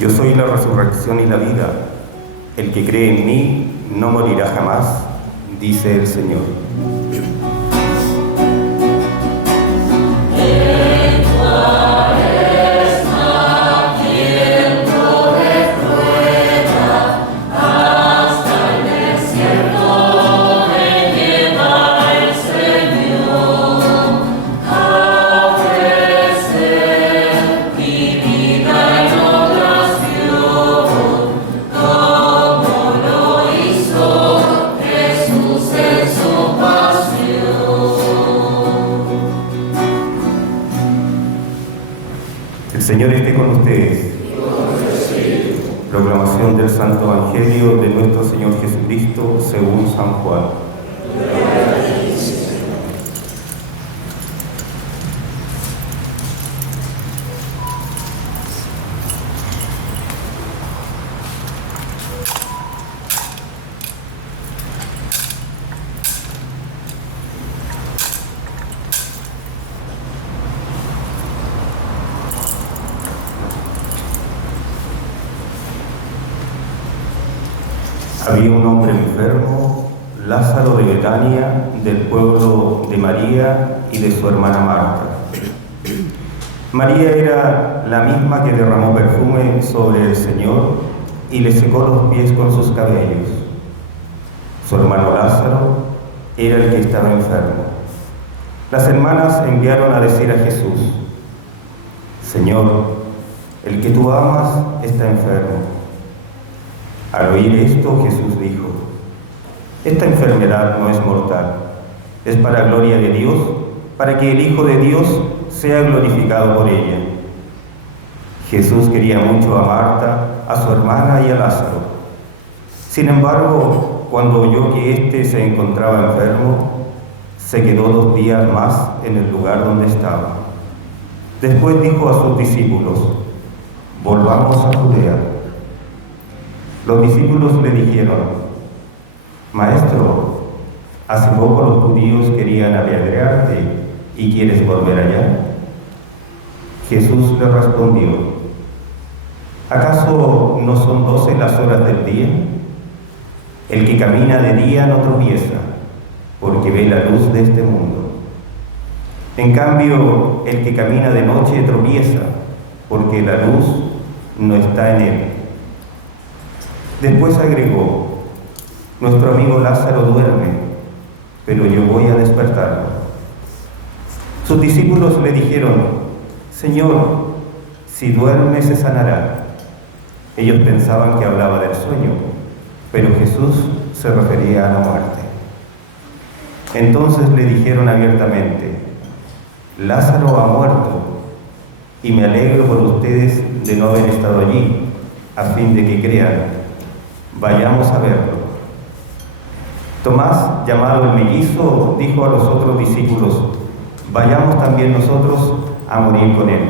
Yo soy la resurrección y la vida. El que cree en mí no morirá jamás, dice el Señor. El Señor esté con ustedes. Proclamación del Santo Evangelio de nuestro Señor Jesucristo según San Juan. Había un hombre enfermo, Lázaro de Betania, del pueblo de María y de su hermana Marta. María era la misma que derramó perfume sobre el Señor y le secó los pies con sus cabellos. Su hermano Lázaro era el que estaba enfermo. Las hermanas enviaron a decir a Jesús: Señor, el que tú amas está enfermo. Al oír esto, Jesús dijo: esta enfermedad no es mortal, es para gloria de Dios, para que el Hijo de Dios sea glorificado por ella. Jesús quería mucho a Marta, a su hermana y a Lázaro. Sin embargo, cuando oyó que éste se encontraba enfermo, se quedó 2 días más en el lugar donde estaba. Después dijo a sus discípulos: volvamos a Judea. Los discípulos le dijeron: Maestro, hace poco los judíos querían apedrearte y quieres volver allá. Jesús le respondió: ¿acaso no son 12 las horas del día? El que camina de día no tropieza, porque ve la luz de este mundo. En cambio, el que camina de noche tropieza, porque la luz no está en él. Después agregó: nuestro amigo Lázaro duerme, pero yo voy a despertarlo. Sus discípulos le dijeron: Señor, si duerme se sanará. Ellos pensaban que hablaba del sueño, pero Jesús se refería a la muerte. Entonces le dijeron abiertamente: Lázaro ha muerto, y me alegro por ustedes de no haber estado allí, a fin de que crean. Vayamos a verlo. Tomás, llamado el mellizo, dijo a los otros discípulos: vayamos también nosotros a morir con él.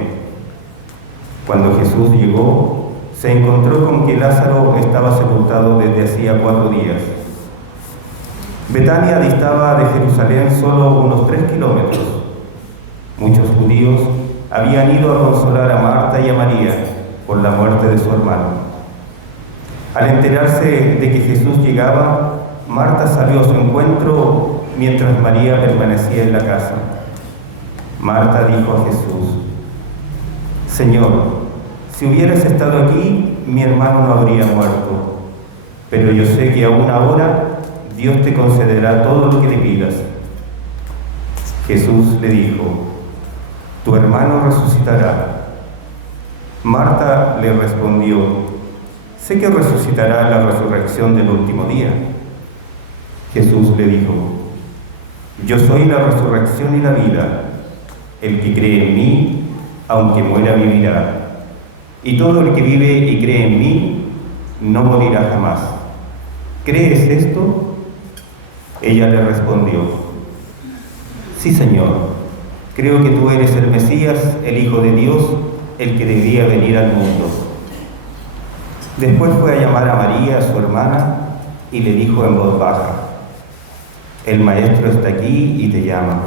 Cuando Jesús llegó, se encontró con que Lázaro estaba sepultado desde hacía 4 días. Betania distaba de Jerusalén solo unos 3 kilómetros. Muchos judíos habían ido a consolar a Marta y a María por la muerte de su hermano. Al enterarse de que Jesús llegaba, Marta salió a su encuentro mientras María permanecía en la casa. Marta dijo a Jesús: Señor, si hubieras estado aquí, mi hermano no habría muerto. Pero yo sé que aún ahora Dios te concederá todo lo que le pidas. Jesús le dijo: tu hermano resucitará. Marta le respondió: sé que resucitará en la resurrección del último día. Jesús le dijo: yo soy la resurrección y la vida. El que cree en mí, aunque muera, vivirá. Y todo el que vive y cree en mí, no morirá jamás. ¿Crees esto? Ella le respondió: sí, Señor. Creo que tú eres el Mesías, el Hijo de Dios, el que debía venir al mundo. Después fue a llamar a María, su hermana, y le dijo en voz baja: el Maestro está aquí y te llama.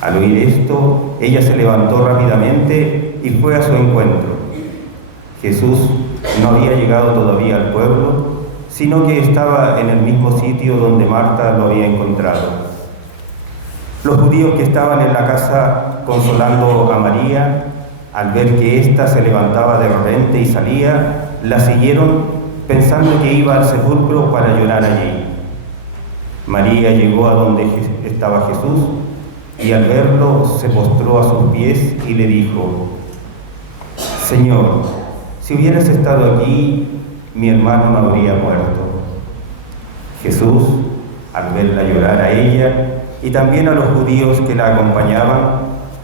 Al oír esto, ella se levantó rápidamente y fue a su encuentro. Jesús no había llegado todavía al pueblo, sino que estaba en el mismo sitio donde Marta lo había encontrado. Los judíos que estaban en la casa consolando a María, al ver que ésta se levantaba de repente y salía, la siguieron pensando que iba al sepulcro para llorar allí. María llegó a donde estaba Jesús y al verlo se postró a sus pies y le dijo: Señor, si hubieras estado aquí, mi hermano no habría muerto. Jesús, al verla llorar a ella y también a los judíos que la acompañaban,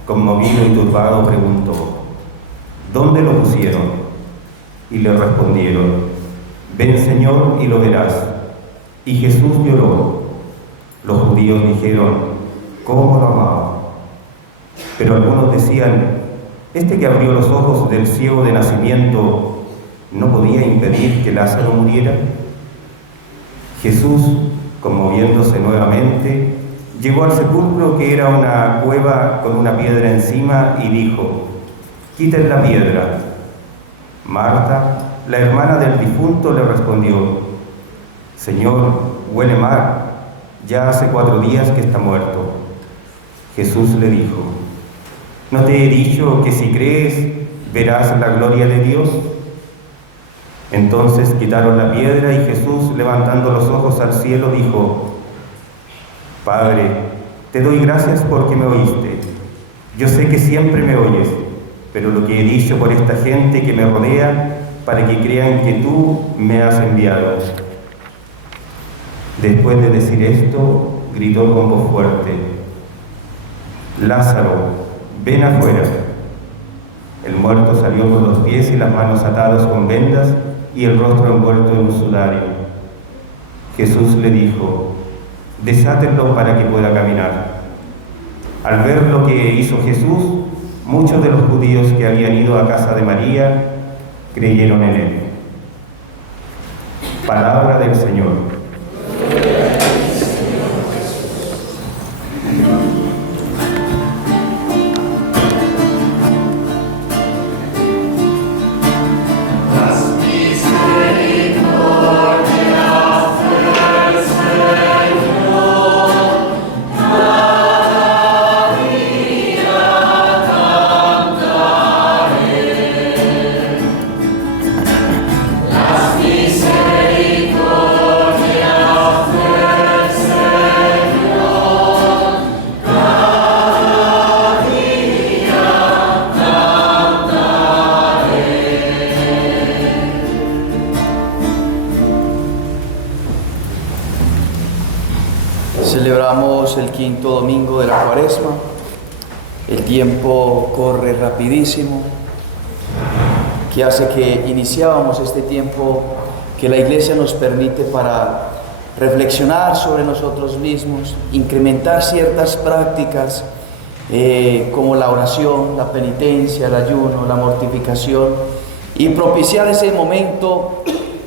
conmovido y turbado, preguntó: ¿Dónde lo pusieron? Y le respondieron: Ven, Señor, y lo verás. Y Jesús lloró. Los judíos dijeron: ¿Cómo lo amaba? Pero algunos decían: Este que abrió los ojos del ciego de nacimiento, ¿no podía impedir que Lázaro muriera? Jesús, conmoviéndose nuevamente, llegó al sepulcro, que era una cueva con una piedra encima, y dijo: Quiten la piedra. Marta, la hermana del difunto, le respondió: Señor, huele mal, ya hace 4 días que está muerto. Jesús le dijo: ¿No te he dicho que si crees, verás la gloria de Dios? Entonces quitaron la piedra y Jesús, levantando los ojos al cielo, dijo: Padre, te doy gracias porque me oíste. Yo sé que siempre me oyes, pero lo que he dicho por esta gente que me rodea, para que crean que tú me has enviado. Después de decir esto, gritó con voz fuerte: Lázaro, ven afuera. El muerto salió con los pies y las manos atados con vendas y el rostro envuelto en un sudario. Jesús le dijo: Desátenlo para que pueda caminar. Al ver lo que hizo Jesús, muchos de los judíos que habían ido a casa de María creyeron en él. Palabra del Señor. Celebramos el 5º domingo de la Cuaresma. El tiempo corre rapidísimo, que hace que iniciábamos este tiempo que la Iglesia nos permite para reflexionar sobre nosotros mismos, incrementar ciertas prácticas como la oración, la penitencia, el ayuno, la mortificación, y propiciar ese momento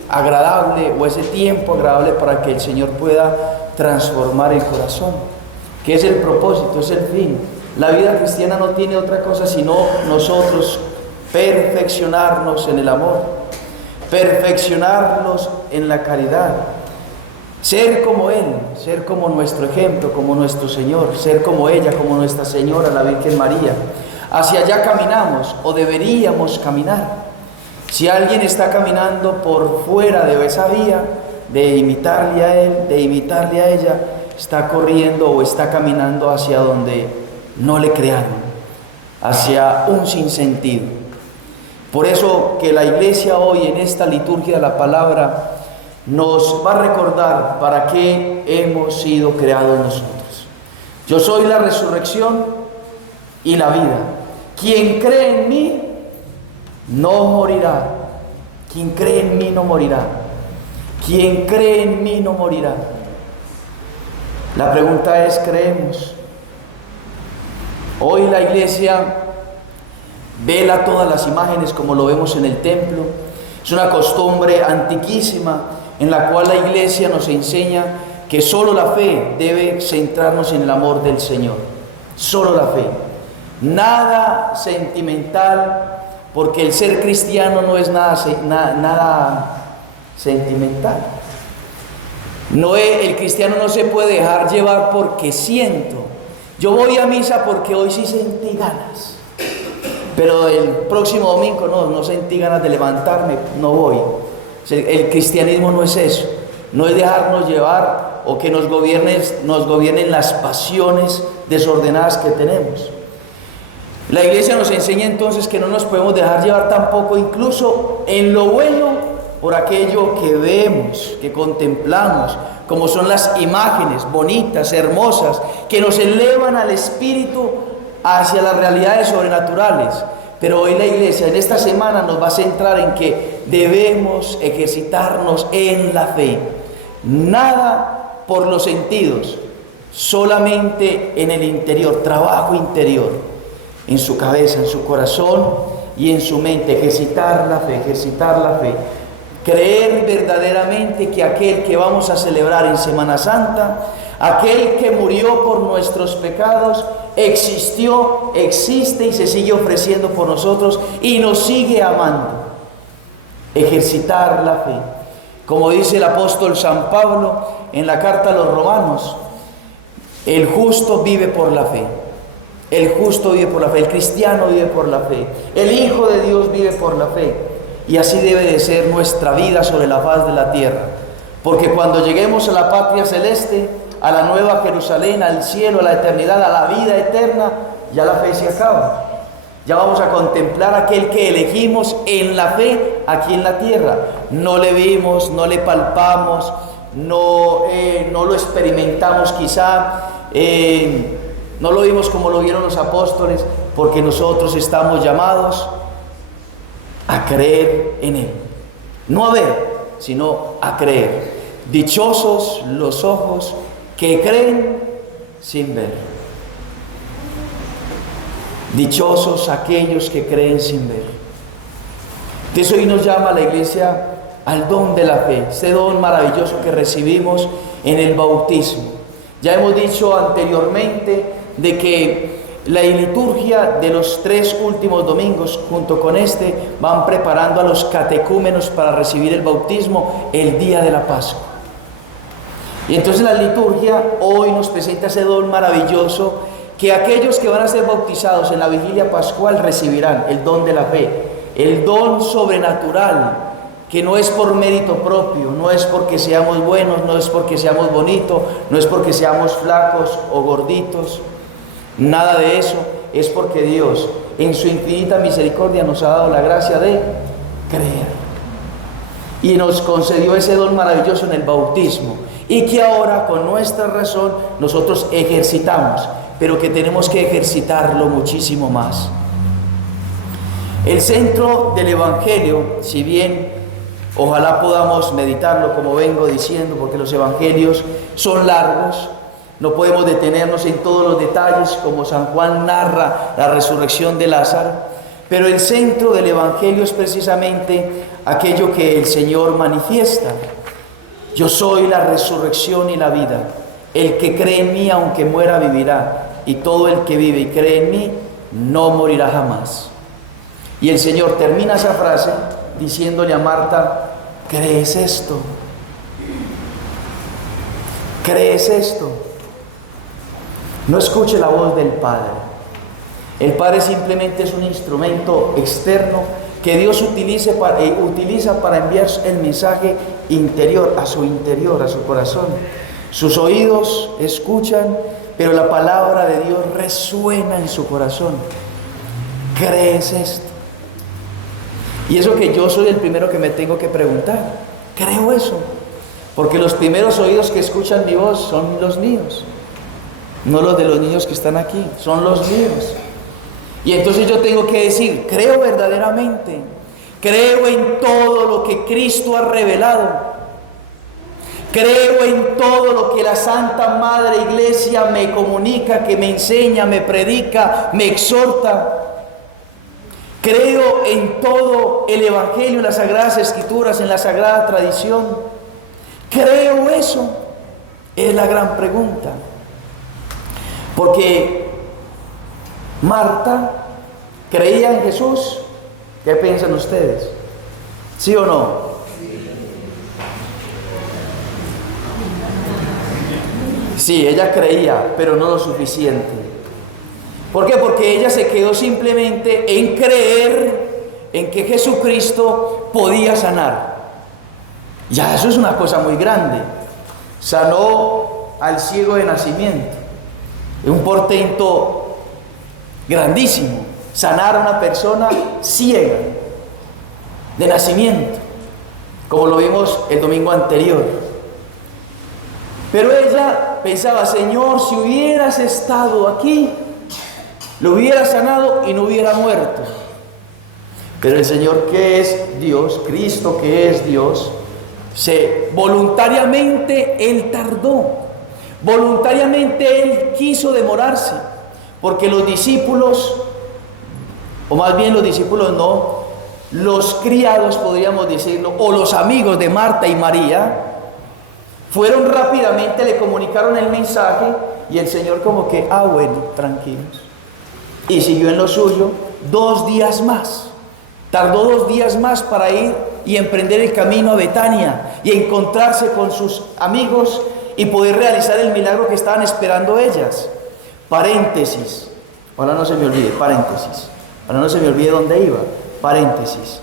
agradable o ese tiempo agradable para que el Señor pueda transformar el corazón, que es el propósito, es el fin. La vida cristiana no tiene otra cosa sino nosotros perfeccionarnos en el amor, perfeccionarnos en la caridad, ser como Él, ser como nuestro ejemplo, como nuestro Señor, ser como ella, como Nuestra Señora, la Virgen María. Hacia allá caminamos, o deberíamos caminar. Si alguien está caminando por fuera de esa vía, de imitarle a él, de imitarle a ella, está corriendo o está caminando hacia donde no le crearon, hacia un sinsentido. Por eso que la Iglesia hoy, en esta liturgia de la palabra, nos va a recordar para qué hemos sido creados nosotros. Yo soy la resurrección y la vida. Quien cree en mí no morirá. Quien cree en mí no morirá. Quien cree en mí no morirá. La pregunta es, ¿creemos? Hoy la Iglesia vela todas las imágenes como lo vemos en el templo. Es una costumbre antiquísima en la cual la Iglesia nos enseña que solo la fe debe centrarnos en el amor del Señor. Solo la fe. Nada sentimental, porque el ser cristiano no es nada sentimental. El cristiano no se puede dejar llevar porque siento. Yo voy a misa porque hoy sí sentí ganas, pero el próximo domingo no sentí ganas de levantarme, no voy. El cristianismo no es eso, no es dejarnos llevar o que nos gobiernen las pasiones desordenadas que tenemos. La iglesia nos enseña entonces que no nos podemos dejar llevar tampoco, incluso en lo bueno, por aquello que vemos, que contemplamos, como son las imágenes bonitas, hermosas, que nos elevan al espíritu hacia las realidades sobrenaturales. Pero hoy la iglesia en esta semana nos va a centrar en que debemos ejercitarnos en la fe. Nada por los sentidos, solamente en el interior, trabajo interior, en su cabeza, en su corazón y en su mente. Ejercitar la fe. Creer verdaderamente que aquel que vamos a celebrar en Semana Santa, aquel que murió por nuestros pecados, existió, existe y se sigue ofreciendo por nosotros y nos sigue amando. Ejercitar la fe. Como dice el apóstol San Pablo en la carta a los Romanos, el justo vive por la fe. El justo vive por la fe, el cristiano vive por la fe, el Hijo de Dios vive por la fe. Y así debe de ser nuestra vida sobre la faz de la tierra. Porque cuando lleguemos a la patria celeste, a la nueva Jerusalén, al cielo, a la eternidad, a la vida eterna, ya la fe se acaba. Ya vamos a contemplar a aquel que elegimos en la fe aquí en la tierra. No le vimos, no le palpamos, no lo experimentamos quizá, no lo vimos como lo vieron los apóstoles, porque nosotros estamos llamados a creer en Él. No a ver, sino a creer. Dichosos los ojos que creen sin ver. Dichosos aquellos que creen sin ver. Entonces hoy nos llama la iglesia al don de la fe, ese don maravilloso que recibimos en el bautismo. Ya hemos dicho anteriormente de que la liturgia de los 3 últimos domingos, junto con van preparando a los catecúmenos para recibir el bautismo el día de la Pascua. Y entonces la liturgia hoy nos presenta ese don maravilloso que aquellos que van a ser bautizados en la vigilia pascual recibirán, el don de la fe, el don sobrenatural, que no es por mérito propio, no es porque seamos buenos, no es porque seamos bonitos, no es porque seamos flacos o gorditos. Nada de eso, es porque Dios en su infinita misericordia nos ha dado la gracia de creer y nos concedió ese don maravilloso en el bautismo y que ahora con nuestra razón nosotros ejercitamos, pero que tenemos que ejercitarlo muchísimo más. El centro del Evangelio, si bien ojalá podamos meditarlo como vengo diciendo, porque los Evangelios son largos, no podemos detenernos en todos los detalles como San Juan narra la resurrección de Lázaro, pero el centro del Evangelio es precisamente aquello que el Señor manifiesta. Yo soy la resurrección y la vida. El que cree en mí, aunque muera, vivirá. Y todo el que vive y cree en mí, no morirá jamás. Y el Señor termina esa frase diciéndole a Marta, ¿crees esto? ¿Crees esto? No escuche la voz del Padre. El Padre simplemente es un instrumento externo que Dios utiliza para enviar el mensaje interior, a su corazón. Sus oídos escuchan, pero la palabra de Dios resuena en su corazón. ¿Crees esto? Y eso que yo soy el primero que me tengo que preguntar. ¿Creo eso? Porque los primeros oídos que escuchan mi voz son los míos. No los de los niños que están aquí, son los míos. Y entonces yo tengo que decir, creo verdaderamente, creo en todo lo que Cristo ha revelado, creo en todo lo que la Santa Madre Iglesia me comunica, que me enseña, me predica, me exhorta. Creo en todo el Evangelio, en las Sagradas Escrituras, en la Sagrada Tradición. ¿Creo eso? Es la gran pregunta. Porque Marta creía en Jesús, ¿Qué piensan ustedes? ¿Sí o no? Sí, ella creía, pero no lo suficiente. ¿Por qué? Porque ella se quedó simplemente en creer en que Jesucristo podía sanar. Ya eso es una cosa muy grande. Sanó al ciego de nacimiento. Es un portento grandísimo. Sanar a una persona ciega de nacimiento, como lo vimos el domingo anterior. Pero ella pensaba: Señor, si hubieras estado aquí, lo hubiera sanado y no hubiera muerto. Pero el Señor, que es Dios, Cristo, que es Dios, voluntariamente Él tardó, voluntariamente Él quiso demorarse, porque los discípulos, o más bien los discípulos no, los criados podríamos decirlo, o los amigos de Marta y María, fueron rápidamente, le comunicaron el mensaje, y el Señor como que, bueno, tranquilos, y siguió en lo suyo 2 días más. Tardó 2 días más para ir y emprender el camino a Betania y encontrarse con sus amigos y poder realizar el milagro que estaban esperando ellas. Paréntesis, ahora no se me olvide, paréntesis, ahora no se me olvide dónde iba, paréntesis.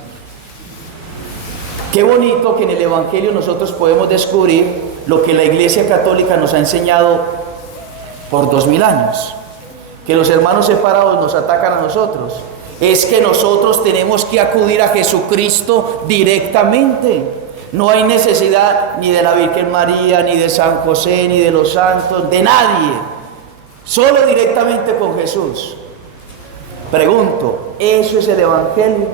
Qué bonito que en el Evangelio nosotros podemos descubrir lo que la Iglesia Católica nos ha enseñado por 2000 años, que los hermanos separados nos atacan a nosotros. Es que nosotros tenemos que acudir a Jesucristo directamente. No hay necesidad ni de la Virgen María, ni de San José, ni de los santos, de nadie. Solo directamente con Jesús. Pregunto, ¿eso es el Evangelio?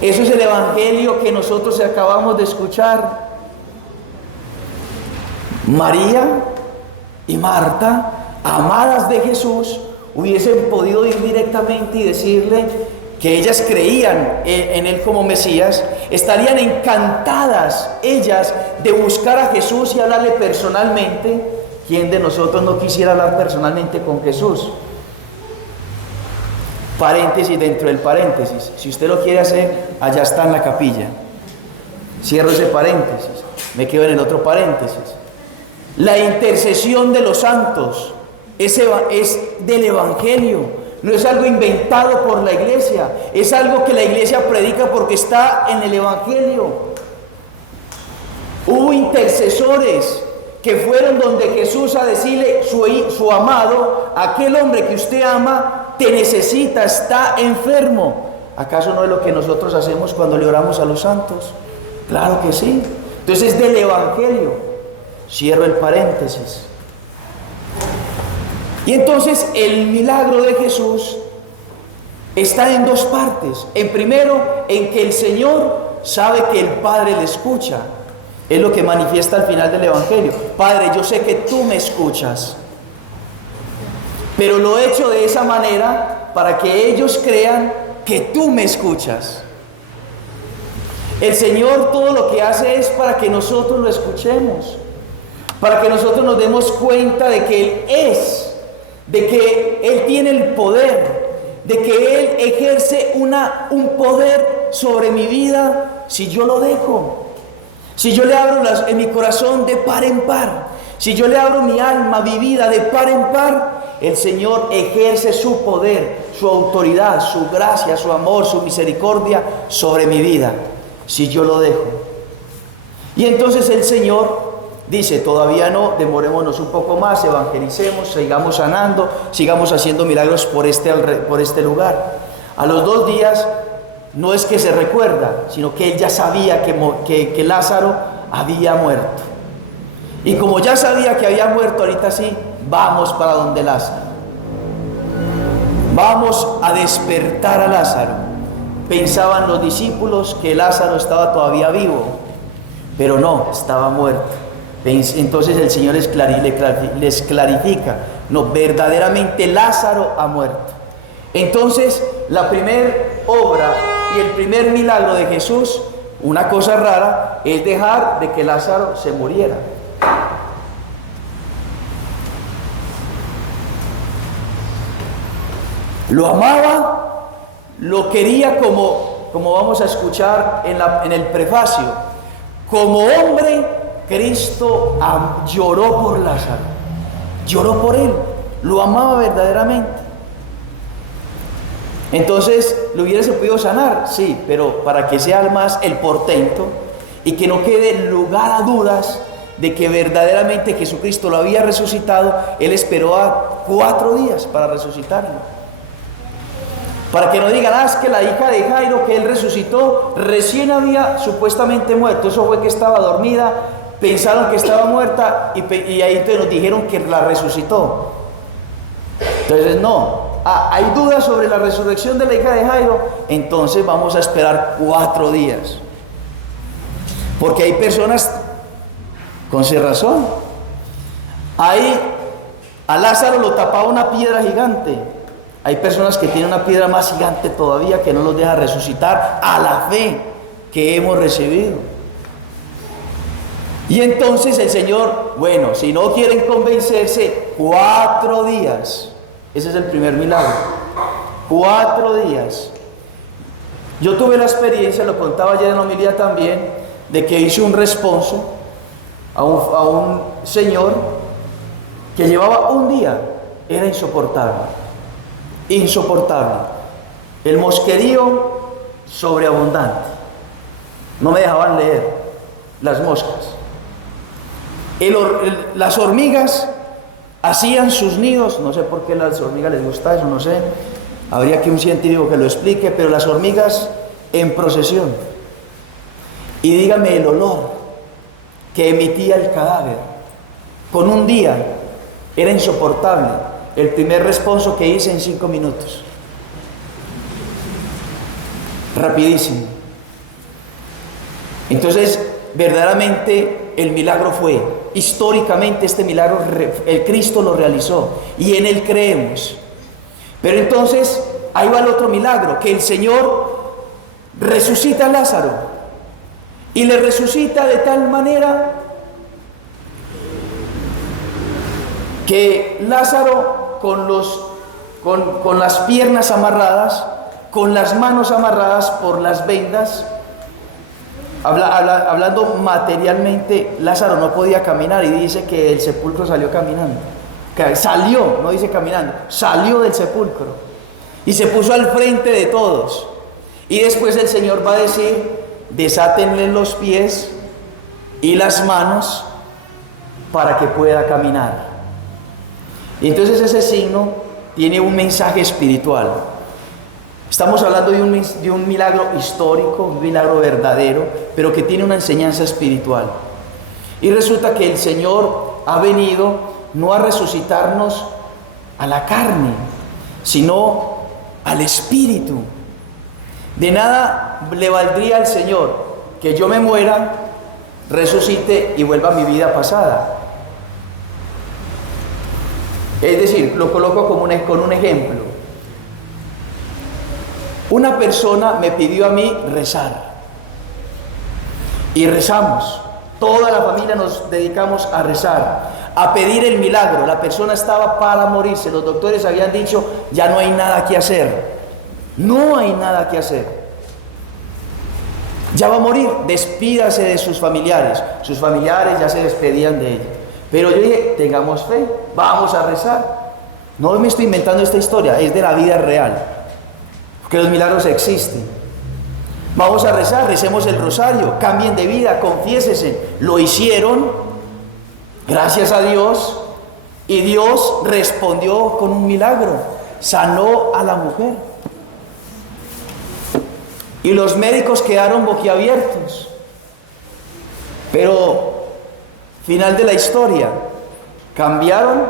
¿Eso es el Evangelio que nosotros acabamos de escuchar? María y Marta, amadas de Jesús, hubiesen podido ir directamente y decirle que ellas creían en Él como Mesías, estarían encantadas ellas de buscar a Jesús y hablarle personalmente. ¿Quién de nosotros no quisiera hablar personalmente con Jesús? Paréntesis dentro del paréntesis. Si usted lo quiere hacer, allá está en la capilla. Cierro ese paréntesis, me quedo en el otro paréntesis. La intercesión de los santos es del Evangelio, no es algo inventado por la iglesia, es algo que la iglesia predica porque está en el Evangelio. Hubo intercesores que fueron donde Jesús a decirle: su amado, aquel hombre que usted ama, te necesita, está enfermo. ¿Acaso no es lo que nosotros hacemos cuando le oramos a los santos? Claro que sí. Entonces es del Evangelio. Cierro el paréntesis. Y entonces el milagro de Jesús está en 2 partes. En primero, en que el Señor sabe que el Padre le escucha. Es lo que manifiesta al final del Evangelio. Padre, yo sé que tú me escuchas, pero lo he hecho de esa manera para que ellos crean que tú me escuchas. El Señor todo lo que hace es para que nosotros lo escuchemos, para que nosotros nos demos cuenta de que Él es, de que Él tiene el poder, de que Él ejerce un poder sobre mi vida si yo lo dejo. Si yo le abro en mi corazón de par en par, si yo le abro mi alma, mi vida de par en par, el Señor ejerce su poder, su autoridad, su gracia, su amor, su misericordia sobre mi vida, si yo lo dejo. Y entonces el Señor dice: todavía no, demorémonos un poco más, evangelicemos, sigamos sanando, sigamos haciendo milagros por este lugar. A los 2 días, no es que se recuerda, sino que Él ya sabía que Lázaro había muerto. Y como ya sabía que había muerto, ahorita sí, vamos para donde Lázaro. Vamos a despertar a Lázaro. Pensaban los discípulos que Lázaro estaba todavía vivo, pero no, estaba muerto. Entonces el Señor les clarifica: no, verdaderamente Lázaro ha muerto. Entonces la primera obra y el primer milagro de Jesús, una cosa rara, es dejar de que Lázaro se muriera. Lo amaba, lo quería como vamos a escuchar en el prefacio. Como hombre, Cristo lloró por Lázaro, lloró por él, lo amaba verdaderamente. Entonces, ¿lo hubiese podido sanar? Sí, pero para que sea más el portento y que no quede lugar a dudas de que verdaderamente Jesucristo lo había resucitado, él esperó a 4 días para resucitarlo. Para que no digan, es que la hija de Jairo que él resucitó recién había supuestamente muerto. Eso fue que estaba dormida, pensaron que estaba muerta y ahí entonces nos dijeron que la resucitó. Entonces no, hay dudas sobre la resurrección de la hija de Jairo, entonces vamos a esperar 4 días. Porque hay personas, con razón, ahí a Lázaro lo tapaba una piedra gigante. Hay personas que tienen una piedra más gigante todavía que no los deja resucitar a la fe que hemos recibido. Y entonces el Señor, bueno, si no quieren convencerse, 4 días. Ese es el primer milagro. 4 días. Yo tuve la experiencia, lo contaba ayer en la homilía también, de que hice un responso a un señor que llevaba un día, era insoportable. Insoportable. El mosquerío sobreabundante. No me dejaban leer las moscas. Las hormigas hacían sus nidos, no sé por qué a las hormigas les gusta eso, no sé. Habría que un científico que lo explique, pero las hormigas en procesión. Y dígame el olor que emitía el cadáver. Con un día era insoportable. El primer responso que hice en 5 minutos. Rapidísimo. Entonces, verdaderamente el milagro fue, históricamente este milagro, el Cristo lo realizó y en él creemos. Pero entonces, ahí va el otro milagro, que el Señor resucita a Lázaro y le resucita de tal manera que Lázaro con las piernas amarradas, con las manos amarradas por las vendas, hablando materialmente, Lázaro no podía caminar y dice que el sepulcro salió caminando. Salió, no dice caminando, salió del sepulcro y se puso al frente de todos. Y después el Señor va a decir, desátenle los pies y las manos para que pueda caminar. Y entonces ese signo tiene un mensaje espiritual. Estamos hablando de un milagro histórico, un milagro verdadero, pero que tiene una enseñanza espiritual. Y resulta que el Señor ha venido no a resucitarnos a la carne, sino al espíritu. De nada le valdría al Señor que yo me muera, resucite y vuelva a mi vida pasada. Es decir, lo coloco con un ejemplo. Una persona me pidió a mí rezar. Y rezamos. Toda la familia nos dedicamos a rezar, a pedir el milagro. La persona estaba para morirse. Los doctores habían dicho, ya no hay nada que hacer. No hay nada que hacer. Ya va a morir, despídase de sus familiares. Sus familiares ya se despedían de ella. Pero yo dije, tengamos fe, vamos a rezar. No me estoy inventando esta historia, es de la vida real. Porque los milagros existen. Vamos a rezar, recemos el rosario, cambien de vida, confiésese. Lo hicieron, gracias a Dios, y Dios respondió con un milagro. Sanó a la mujer. Y los médicos quedaron boquiabiertos. Pero final de la historia, cambiaron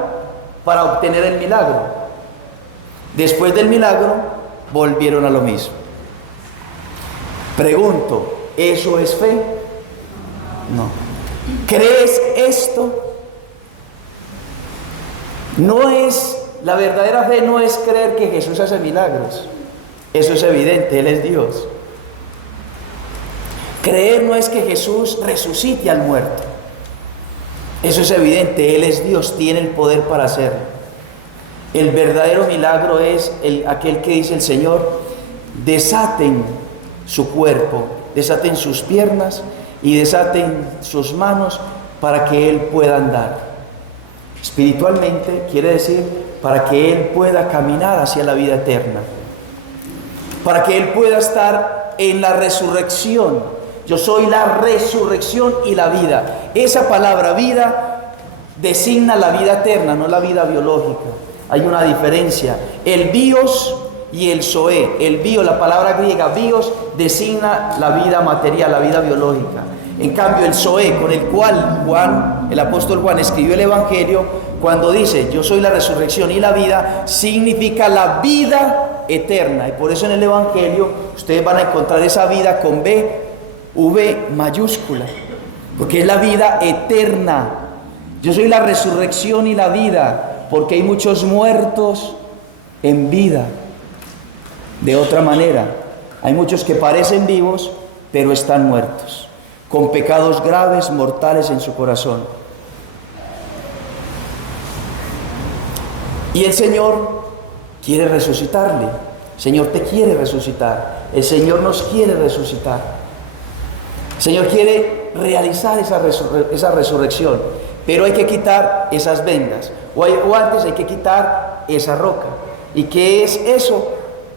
para obtener el milagro. Después del milagro, volvieron a lo mismo. Pregunto, ¿eso es fe? No. ¿Crees esto? La verdadera fe no es creer que Jesús hace milagros. Eso es evidente, Él es Dios. Creer no es que Jesús resucite al muerto. Eso es evidente, Él es Dios, tiene el poder para hacerlo. El verdadero milagro es aquel que dice el Señor, desaten su cuerpo, desaten sus piernas y desaten sus manos para que Él pueda andar. Espiritualmente quiere decir para que Él pueda caminar hacia la vida eterna, para que Él pueda estar en la resurrección. Yo soy la resurrección y la vida. Esa palabra vida designa la vida eterna, no la vida biológica. Hay una diferencia. El bios y el zoe. El bio, la palabra griega bios, designa la vida material, la vida biológica. En cambio, el zoe, con el cual Juan, el apóstol Juan, escribió el Evangelio, cuando dice yo soy la resurrección y la vida, significa la vida eterna. Y por eso en el Evangelio ustedes van a encontrar esa vida con B, V mayúscula, porque es la vida eterna. Yo soy la resurrección y la vida, porque hay muchos muertos en vida. De otra manera, hay muchos que parecen vivos, pero están muertos, con pecados graves, mortales en su corazón. Y el Señor quiere resucitarle. El Señor te quiere resucitar. El Señor nos quiere resucitar. El Señor quiere realizar esa resurrección, pero hay que quitar esas vendas, o antes hay que quitar esa roca. ¿Y qué es eso?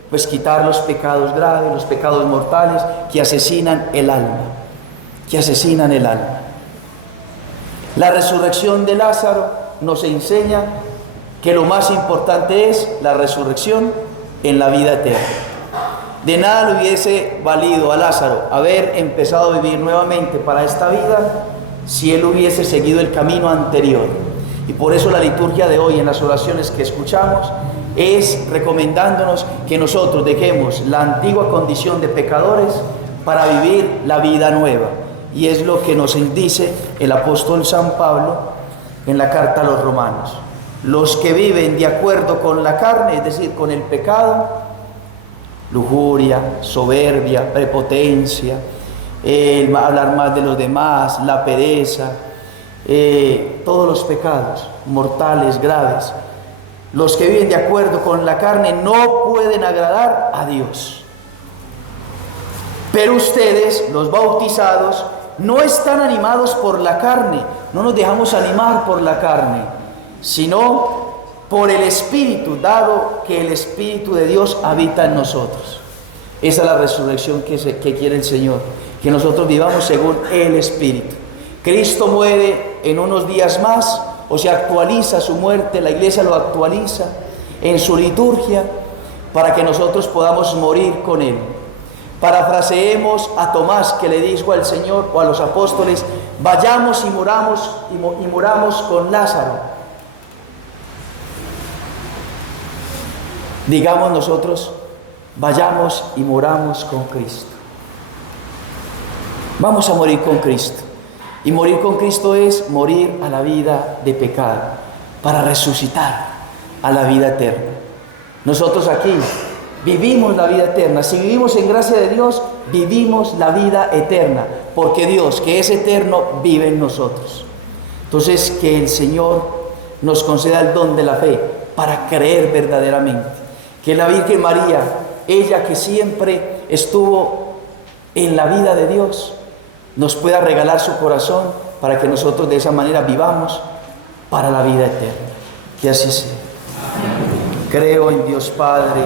Pues quitar los pecados graves, los pecados mortales que asesinan el alma, que asesinan el alma. La resurrección de Lázaro nos enseña que lo más importante es la resurrección en la vida eterna. De nada le hubiese valido a Lázaro haber empezado a vivir nuevamente para esta vida si él hubiese seguido el camino anterior. Y por eso la liturgia de hoy, en las oraciones que escuchamos, es recomendándonos que nosotros dejemos la antigua condición de pecadores para vivir la vida nueva. Y es lo que nos dice el apóstol San Pablo en la carta a los Romanos. Los que viven de acuerdo con la carne, es decir, con el pecado, lujuria, soberbia, prepotencia, hablar más de los demás, la pereza, todos los pecados mortales, graves. Los que viven de acuerdo con la carne no pueden agradar a Dios. Pero ustedes, los bautizados, no están animados por la carne, no nos dejamos animar por la carne, sino por el Espíritu, dado que el Espíritu de Dios habita en nosotros. Esa es la resurrección que quiere el Señor, que nosotros vivamos según el Espíritu. Cristo muere en unos días más, o se actualiza su muerte, la iglesia lo actualiza en su liturgia, para que nosotros podamos morir con Él. Parafraseemos a Tomás, que le dijo al Señor o a los apóstoles: vayamos y muramos con Lázaro. Digamos nosotros: vayamos y muramos con Cristo. Vamos a morir con Cristo. Y morir con Cristo es morir a la vida de pecado, para resucitar a la vida eterna. Nosotros aquí vivimos la vida eterna. Si vivimos en gracia de Dios, vivimos la vida eterna, porque Dios, que es eterno, vive en nosotros. Entonces, que el Señor nos conceda el don de la fe para creer verdaderamente. Que la Virgen María, ella que siempre estuvo en la vida de Dios, nos pueda regalar su corazón para que nosotros de esa manera vivamos para la vida eterna. Que así sea. Creo en Dios Padre